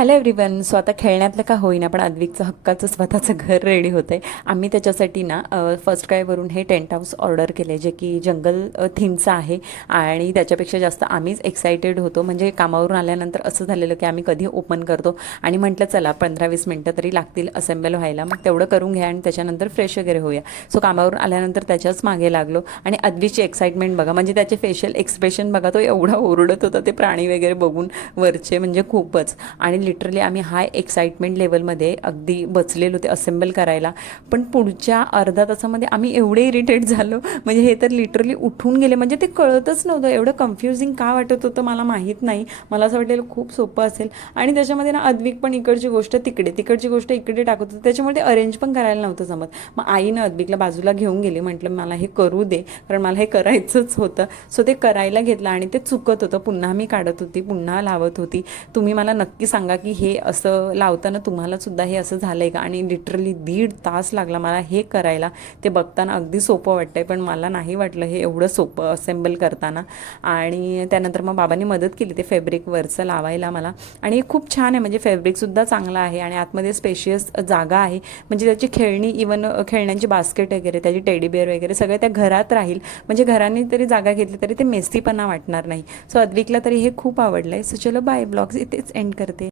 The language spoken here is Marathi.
Hello everyone. सो आता खेळण्यातलं का होईना पण अद्विकचं हक्काचं स्वतःचं घर रेडी होतं आहे. आम्ही त्याच्यासाठी ना फर्स्ट क्रायवरून हे टेंट हाऊस ऑर्डर केले जे की जंगल थीमचं आहे. आणि त्याच्यापेक्षा जास्त आम्हीच एक्सायटेड होतो. म्हणजे कामावरून आल्यानंतर असं झालेलं की आम्ही कधी ओपन करतो आणि म्हटलं चला 15-20 मिनटं तरी लागतील असेंबल व्हायला, मग तेवढं करून घ्या आणि त्याच्यानंतर फ्रेश वगैरे होऊया. सो कामावरून आल्यानंतर त्याच्याच मागे लागलो आणि अद्विकची एक्साइटमेंट बघा, म्हणजे त्याचे फेशियल एक्सप्रेशन बघा, तो एवढा ओरडत होता ते प्राणी वगैरे बघून वरचे, म्हणजे खूपच. आणि लिटरली आम्ही हाय एक्साइटमेंट लेवलमध्ये अगदी बसलेलो ते असेंबल करायला. पण पुढच्या अर्धा तासामध्ये आम्ही एवढे इरिटेट झालो, म्हणजे हे तर लिटरली उठून गेले. म्हणजे ते कळतच नव्हतं, एवढं कन्फ्युजिंग का वाटत होतं मला माहीत नाही. मला असं वाटलेलं खूप सोपं असेल. आणि त्याच्यामध्ये ना अद्विक पण इकडची गोष्ट तिकडे, तिकडची गोष्ट इकडे टाकत होतं, त्याच्यामुळे ते अरेंज पण करायला नव्हतं जमत. मग आईनं अद्विकला बाजूला घेऊन गेली, म्हटलं मला हे करू दे, कारण मला हे करायचंच होतं. सो ते करायला घेतलं आणि ते चुकत होतं. पुन्हा मी काढत होती, पुन्हा लावत होती. तुम्ही मला नक्की सांगा की हे असं लावताना तुम्हाला सुद्धा हे असं झालं आहे का? आणि लिटरली 1.5 तास लागला मला हे करायला. ते बघताना अगदी सोपं वाटतंय पण मला नाही वाटलं हे एवढं सोपं असेंबल करताना. आणि त्यानंतर मग बाबांनी मदत केली ते फॅब्रिकवरचं लावायला मला. आणि हे खूप छान आहे, म्हणजे फॅब्रिकसुद्धा चांगलं आहे आणि आतमध्ये स्पेशियस जागा आहे. म्हणजे त्याची खेळणी, इवन खेळण्यांची बास्केट वगैरे, त्याची टेडी बिअर वगैरे सगळं त्या घरात राहील. म्हणजे घराने तरी जागा घेतली तरी ते मेसीपणा वाटणार नाही. सो अद्विकला तरी हे खूप आवडलं आहे. सो चलो बाय, ब्लॉग्स इथेच एंड करते.